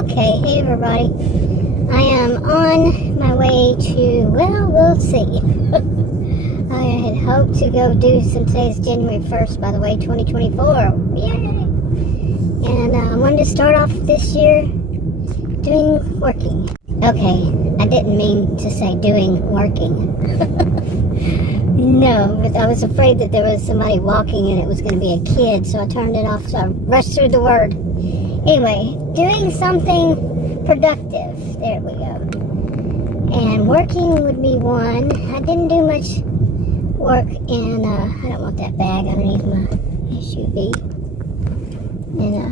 Okay, hey everybody. I am on my way to, well, we'll see. I had hoped to go do some, today's January 1st, by the way, 2024. Yay! And I wanted to start off this year working. Okay, I didn't mean to say working. No, but I was afraid that there was somebody walking and it was going to be a kid, so I turned it off, so I rushed through the word. Anyway, doing something productive. There we go. And working would be one. I didn't do much work in, I don't want that bag underneath my SUV. And I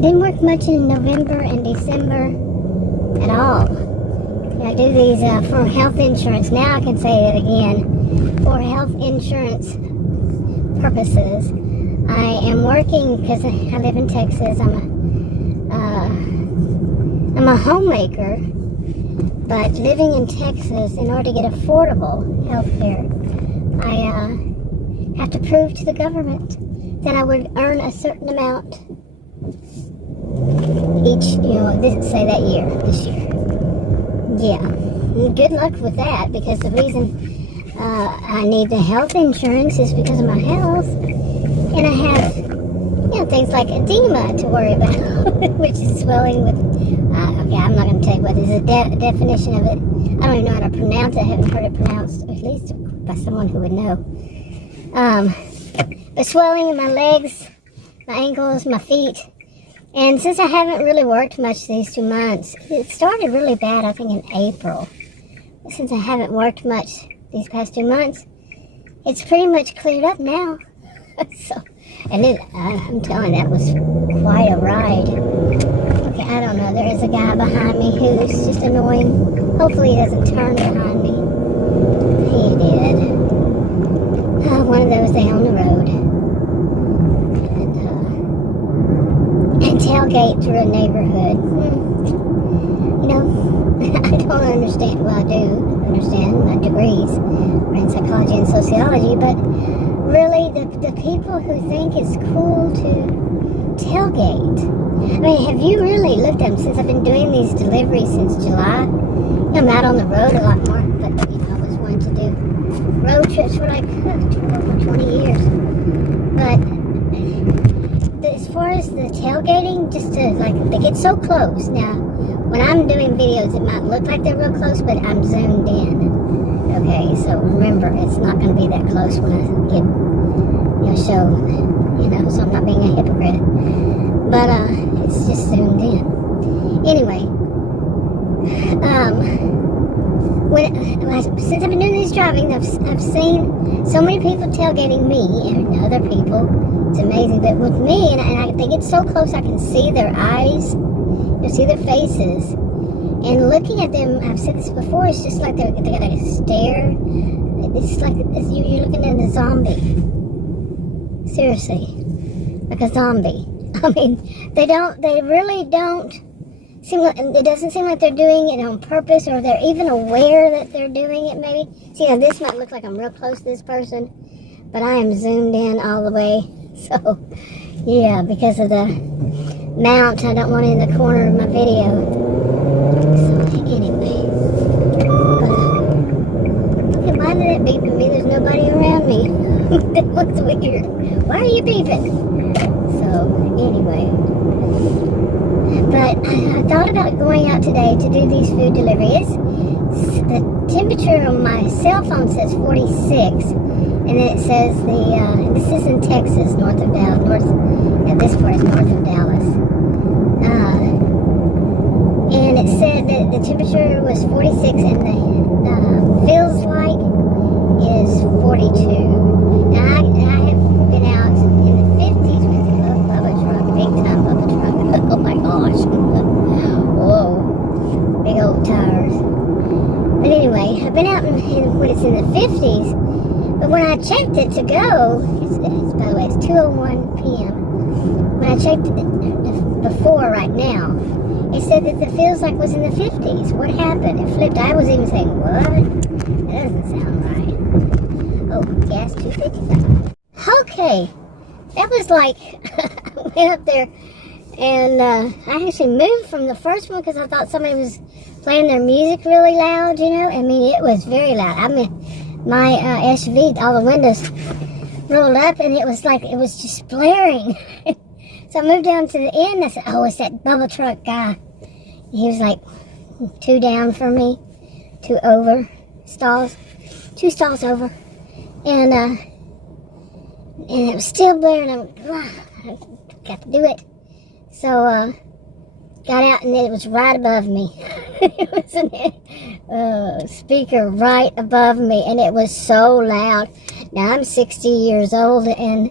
didn't work much in November and December at all. I do these for health insurance. Now I can say it again. For health insurance purposes. I am working because I live in Texas. I'm a homemaker, but living in Texas, in order to get affordable health care, I have to prove to the government that I would earn a certain amount each, this year. Yeah, good luck with that, because the reason I need the health insurance is because of my health. And I have, things like edema to worry about, which is swelling with, okay, I'm not going to tell you what is the definition of it. I don't even know how to pronounce it. I haven't heard it pronounced, at least by someone who would know. But swelling in my legs, my ankles, my feet. And since I haven't really worked much these 2 months, it started really bad, I think, in April. Since I haven't worked much these past 2 months, it's pretty much cleared up now. So, and then I'm telling you, that was quite a ride. Okay, I don't know. There is a guy behind me who's just annoying. Hopefully he doesn't turn behind me. He did. One of those day on the road. And tailgate through a neighborhood. I don't understand. Well, I do understand. My degrees are in psychology and sociology, but really, the people who think it's cool to tailgate. I mean, have you really looked at them since I've been doing these deliveries since July? I'm out on the road a lot more, but I was wanting to do road trips for like over 20 years. But as far as the tailgating, just to they get so close. Now, when I'm doing videos, it might look like they're real close, but I'm zoomed in. Okay, so remember, it's not going to be that close when I get, show, so I'm not being a hypocrite. But, it's just zoomed in. Anyway, since I've been doing this driving, I've seen so many people tailgating me and other people. It's amazing. But with me, and they get so close, I can see their eyes, see their faces. And looking at them, I've said this before, it's just like they got a stare. It's like you're looking at a zombie. Seriously. Like a zombie. I mean, they really don't seem like, it doesn't seem like they're doing it on purpose, or they're even aware that they're doing it, maybe. See, now this might look like I'm real close to this person, but I am zoomed in all the way. So, yeah, because of the mount, I don't want it in the corner of my video. So, anyway. Okay, why did it beep at me? There's nobody around me. That looks weird. Why are you beeping? So, anyway. But I thought about going out today to do these food deliveries. The temperature on my cell phone says 46. And then it says this is in Texas, north of Dallas. This part is north of Dallas. And it said that the temperature was 46 and the feels like is 42. Now, I have been out in the 50s with a Bubba truck, big time Bubba truck. Oh my gosh. Whoa. Big old tires. But anyway, I've been out when it's in the 50s. But when I checked it to go, by the way, it's 2:01 p.m. When I checked it before right now, it said that the feels like was in the 50s. What happened? It flipped. I was even saying, what? That doesn't sound right. Oh, gas 255. Okay. That was like, I went up there And I actually moved from the first one because I thought somebody was playing their music really loud, you know. I mean, it was very loud. I mean, my SUV, all the windows rolled up, and it was like, it was just blaring. So I moved down to the end. I said, oh, it's that bubble truck guy. He was like 2 down from me, 2 over stalls, 2 stalls over. And it was still blaring. I got to do it. So, got out, and it was right above me. It was a speaker right above me, and it was so loud. Now, I'm 60 years old, and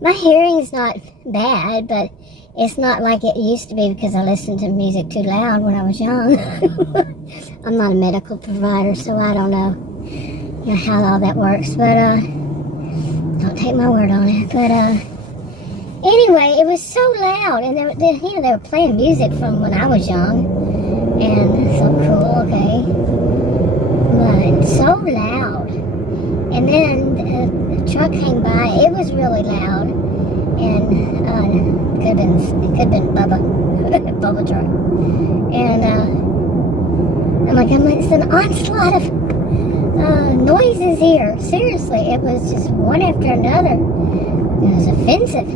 my hearing's not bad, but it's not like it used to be because I listened to music too loud when I was young. I'm not a medical provider, so I don't know, how all that works, but, don't take my word on it, but, anyway, it was so loud, and they were playing music from when I was young, and so cool, okay, but so loud. And then the truck came by. It was really loud, and it could have been Bubba truck. And I'm like, it's an onslaught of noises here. Seriously, it was just one after another. It was offensive.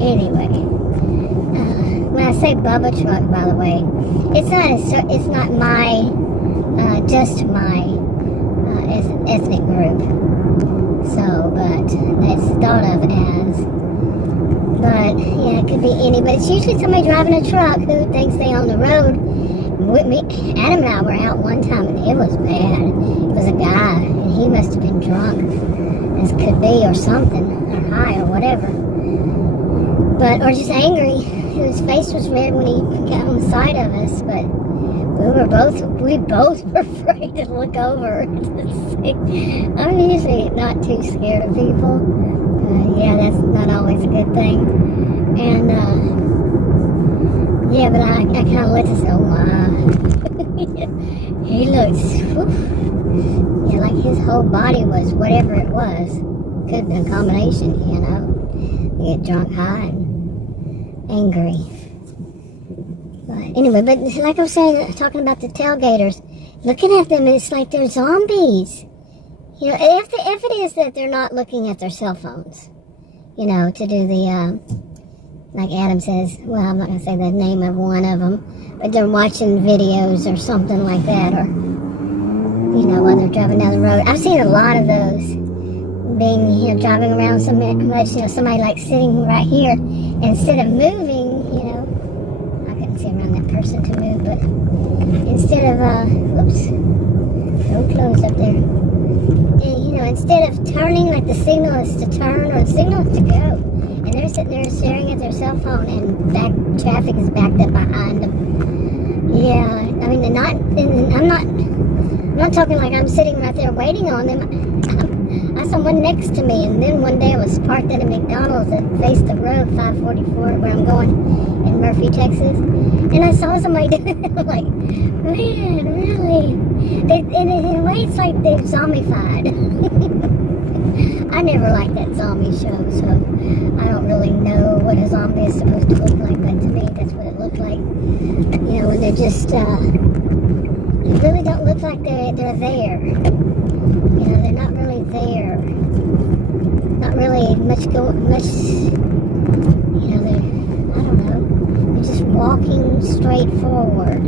Anyway, when I say Bubba truck, by the way, it's not my just my ethnic group. So, but that's thought of as. But yeah, it could be anybody. It's usually somebody driving a truck who thinks they own the road. With me, Adam and I were out one time, and it was bad. It was a guy, and he must have been drunk, as could be, or something, or high, or whatever. But, or just angry. His face was red when he got on the side of us, but we both were afraid to look over. I'm usually not too scared of people. Yeah, that's not always a good thing. And, yeah, but I kind of let this go, he looks, yeah, like his whole body was whatever it was. Could have been a combination, You get drunk, high, and angry. But anyway, but like I was saying, talking about the tailgaters, looking at them, it's like they're zombies. If it is that they're not looking at their cell phones, to do the, like Adam says, well, I'm not going to say the name of one of them, but they're watching videos or something like that, or, while they're driving down the road. I've seen a lot of those being, driving around so much, somebody like sitting right here, instead of moving, I couldn't see around that person to move, but instead of, whoops, don't close up there. And, instead of turning, like the signal is to turn or the signal is to go, and they're sitting there staring at their cell phone, and traffic is backed up behind them. Yeah, I mean, I'm not talking like I'm sitting right there waiting on them. I saw one next to me, and then one day I was parked at a McDonald's that faced the road, 544, where I'm going, in Murphy, Texas, and I saw somebody do it. I'm like, man, really? And in a way, it's like they're zombified. I never liked that zombie show, so I don't really know what a zombie is supposed to look like, but to me, that's what it looked like. When they're just, they really don't look like they're there. They're not really there. Not really much, I don't know. They're just walking straight forward.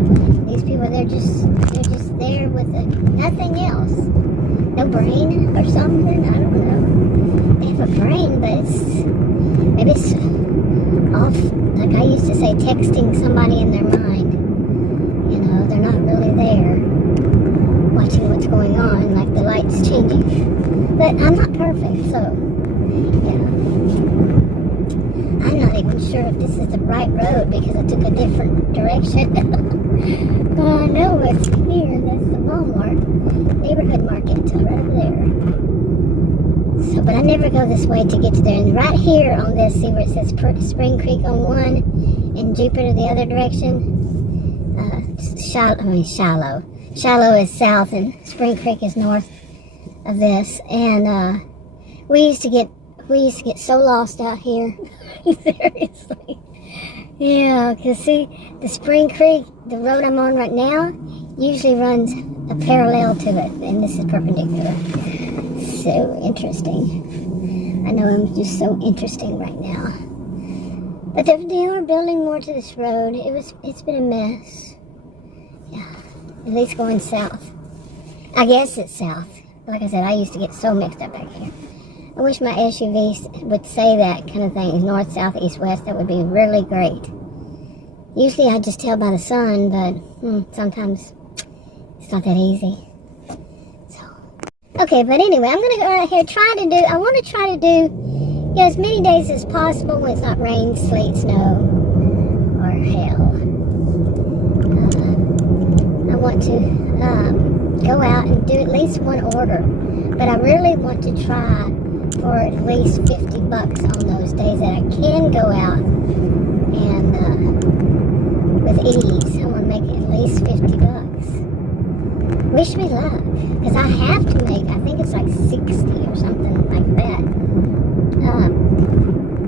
These people, they're just there with nothing else. No brain or something, I don't know. They have a brain, but maybe it's off, like I used to say, texting somebody in their mind. They're not really there, watching what's going on, like the lights changing. But I'm not perfect, so, I'm not even sure if this is the right road because I took a different direction. But I know it's here, that's the Walmart neighborhood market right over there. So, but I never go this way to get to there. And right here on this, see where it says Spring Creek on one and Jupiter the other direction. Shiloh. Shiloh is south and Spring Creek is north of this. And we used to get We used to get so lost out here. Seriously. Yeah, because see, the Spring Creek, the road I'm on right now, usually runs a parallel to it, and this is perpendicular. So interesting. I know I'm just so interesting right now. But they are building more to this road. It's been a mess. Yeah, at least going south. I guess it's south. Like I said, I used to get so mixed up back here. I wish my SUV would say that kind of thing, north, south, east, west. That would be really great. Usually I just tell by the sun, but sometimes it's not that easy. So, okay, but anyway, I'm going to go right here, I want to try to do, as many days as possible when it's not rain, sleet, snow, or hail. I want to go out and do at least one order, but I really want to try for at least $50 on those days that I can go out and with ease. I want to make at least $50. Wish me luck, because I have to make, I think it's like 60 or something like that,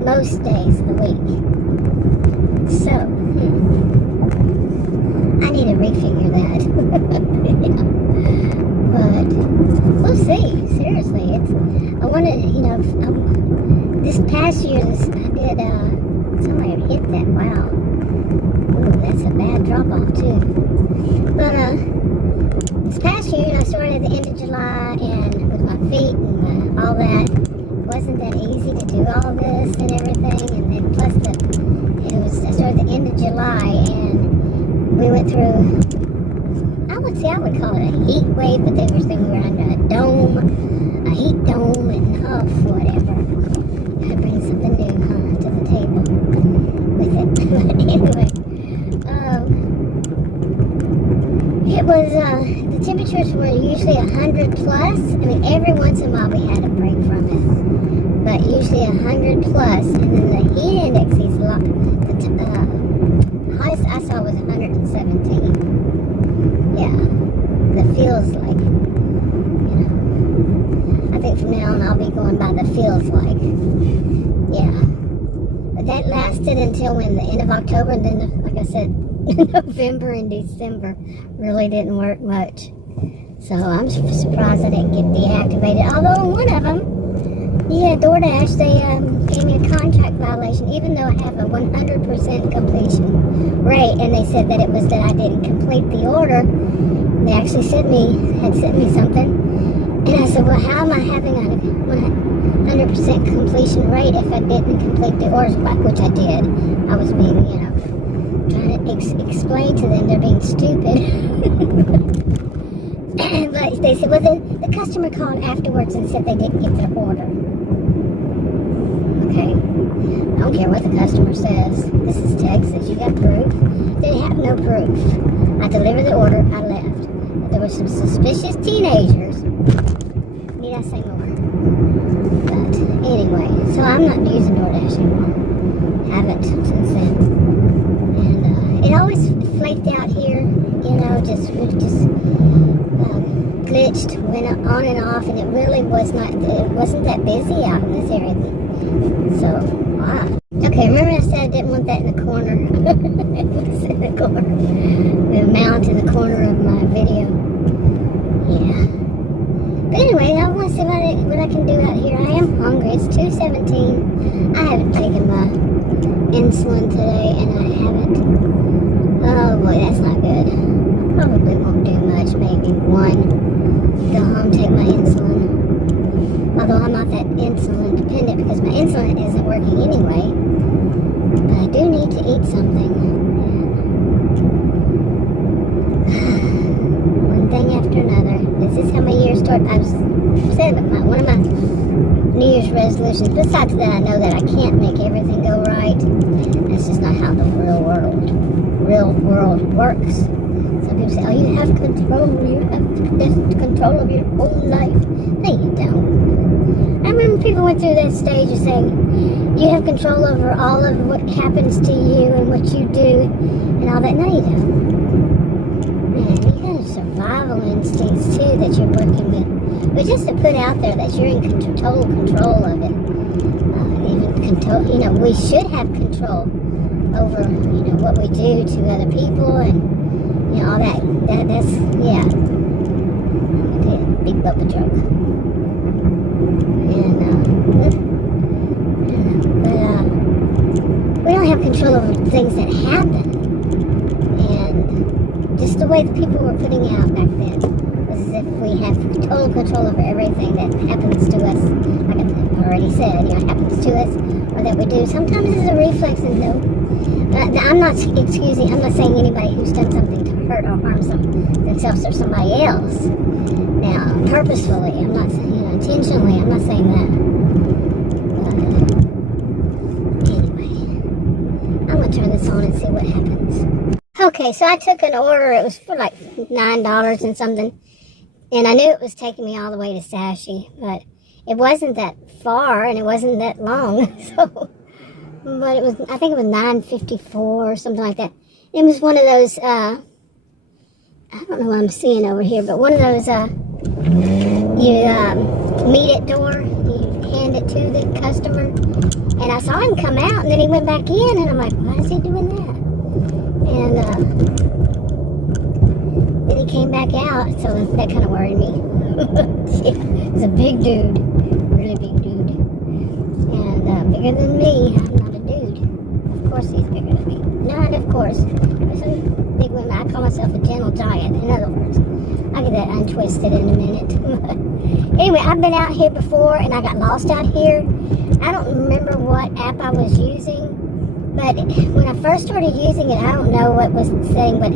most days of the week. So, I need to refigure that. Yeah. But we'll see. Seriously, I want to, this past year, I did, somebody hit that, wow. Ooh, that's a bad drop-off, too. But, this past year, I started at the end of July, and with my feet and all that, it wasn't that easy to do all this and everything, and then plus I started at the end of July, and we went through, I would call it a heat wave, but they were saying we were under a heat dome, and whatever. I bring something new, to the table with it. But anyway, it was, the temperatures were usually 100 plus. I mean, every once in a while we had a break from it, but usually 100 plus, and then the heat index is a lot, the highest I saw was 117. Yeah, that feels like, I think from now on I'll be going by the feels like. Yeah. But that lasted until when the end of October, and then, like I said, November and December really didn't work much. So I'm surprised I didn't get deactivated. Although one of them, DoorDash, they gave me a contract violation, even though I have a 100% completion rate, and they said that it was that I didn't complete the order. They actually had sent me something, and I said, well, how am I having a 100% completion rate if I didn't complete the orders, which I did. I was being, trying to explain to them they're being stupid. But they said, well, the customer called afterwards and said they didn't get their order. Okay. I don't care what the customer says. This is Texas. You got proof? They have no proof. I delivered the order. I left. But there were some suspicious teenagers. Need I say more? But anyway, so I'm not using DoorDash anymore. Haven't since then. And it always flaked out here. Just glitched, went on and off, and it really wasn't that busy out in this area. So, wow. Okay, remember I said I didn't want that in the corner? It was in the corner. The mount in the corner of my video. Yeah. But anyway, I want to see what I can do out here. I am hungry. It's 2:17. I haven't taken my insulin today, and I haven't. Oh boy, that's not good. Probably won't do much, maybe one. Go home, take my insulin. Although I'm not that insulin dependent because my insulin isn't working anyway. But I do need to eat something. One thing after another. This is how my year started. I was saying one of my New Year's resolutions. Besides that, I know that I can't make everything go right. That's just not how the real world works. Some people say, oh, you have control of your own life. No, you don't. I remember people went through that stage of saying, you have control over all of what happens to you and what you do and all that. No, you don't. Man, you got survival instincts too that you're working with. But just to put out there that you're in total control of it. control, we should have control over, what we do to other people and, all that. That's, yeah. Big bubble joke. And, but we don't have control over things that happen. And just the way the people were putting it out back then was as if we have total control over everything that happens to us. Like I already said, happens to us or that we do. Sometimes it's a reflex, and I'm not excusing. I'm not saying anybody who's done something to hurt or harm themselves or somebody else. Now, purposefully, I'm not, intentionally, I'm not saying that. Anyway, I'm gonna turn this on and see what happens. Okay, so I took an order. It was for like $9 and something, and I knew it was taking me all the way to Sashi, but it wasn't that far and it wasn't that long. So, but it was, I think it was $9.54 or something like that. It was one of those. I don't know what I'm seeing over here, but one of those. You meet at door, you hand it to the customer, and I saw him come out, and then he went back in, and I'm like, why is he doing that? And then he came back out, so that kind of worried me. He's a big dude, really big dude, and bigger than me. I'm not a dude. Of course he's bigger than me. Not of course. There's some big women. I call myself a gentle giant, in other words. I'll get that untwisted in a minute. Anyway, I've been out here before and I got lost out here. I don't remember what app I was using, but when I first started using it, I don't know what was saying, but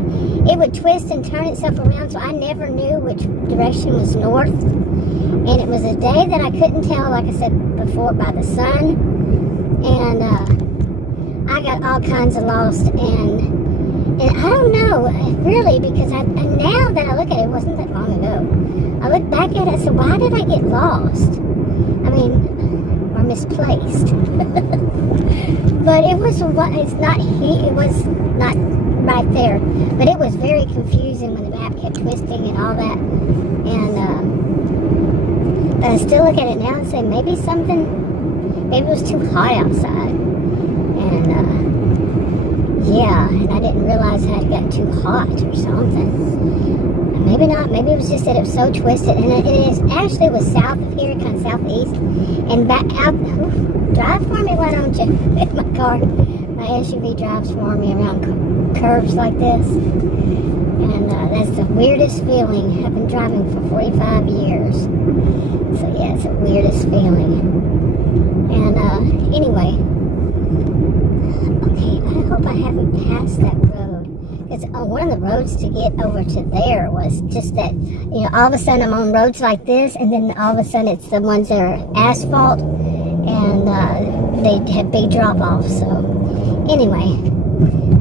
it would twist and turn itself around, so I never knew which direction was north. And it was a day that I couldn't tell, like I said before, by the sun. And I got all kinds of lost, and I don't know, really, because now that I look at it, it wasn't that long ago. I look back at it, so why did I get lost? I mean, or misplaced. But it was not right there. But it was very confusing when the map kept twisting and all that. And but I still look at it now and say maybe it was too hot outside. And yeah, and I didn't realize how it got too hot or something. Maybe not. Maybe it was just that it was so twisted. And it actually was south of here, kind of southeast. And back out. Drive for me, why don't you? My car, my SUV drives for me around curves like this. And that's the weirdest feeling. I've been driving for 45 years. So yeah, it's the weirdest feeling. And anyway. Okay, I hope I haven't passed that road. Because one of the roads to get over to there was just that, all of a sudden I'm on roads like this, and then all of a sudden it's the ones that are asphalt, and they have big drop-offs. So, anyway.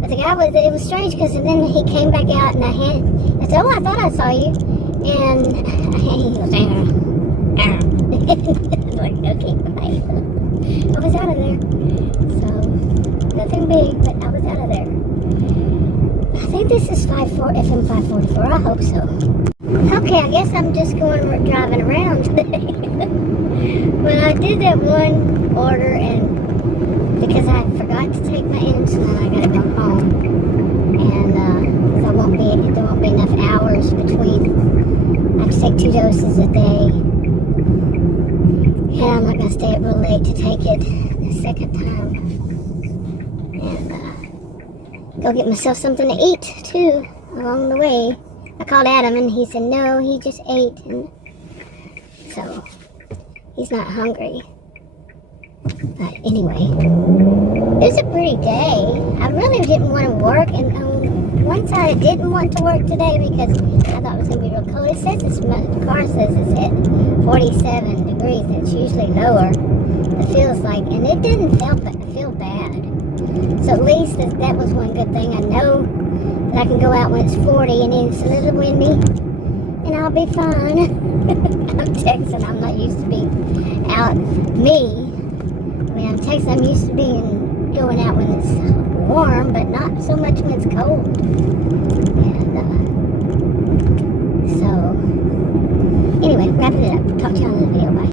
But the guy it was strange because then he came back out, and I said, oh, I thought I saw you. And he goes, I'm like, okay, bye. I was out of there. So, nothing big, but I was out of there. I think this is FM 544. I hope so. Okay, I guess I'm just driving around today. But I did that one order, and because I forgot to take my insulin, I gotta go home. And there won't be enough hours between. I have to take 2 doses a day. And I'm not gonna stay up real late to take it the second time. And go get myself something to eat too along the way. I called Adam and he said no, he just ate, and so he's not hungry. But anyway, it was a pretty day. I really didn't want to work, and on one side I didn't want to work today because I thought it was going to be real cold. It says the car says it's at 47 degrees. It's usually lower. It feels like, and it didn't feel bad. So at least that was one good thing. I know that I can go out when it's 40 and it's a little windy, and I'll be fine. I'm Texan. I'm not used to being out. I'm Texan. I'm used to going out when it's warm, but not so much when it's cold. And so, anyway, wrapping it up. Talk to you on the video. Bye.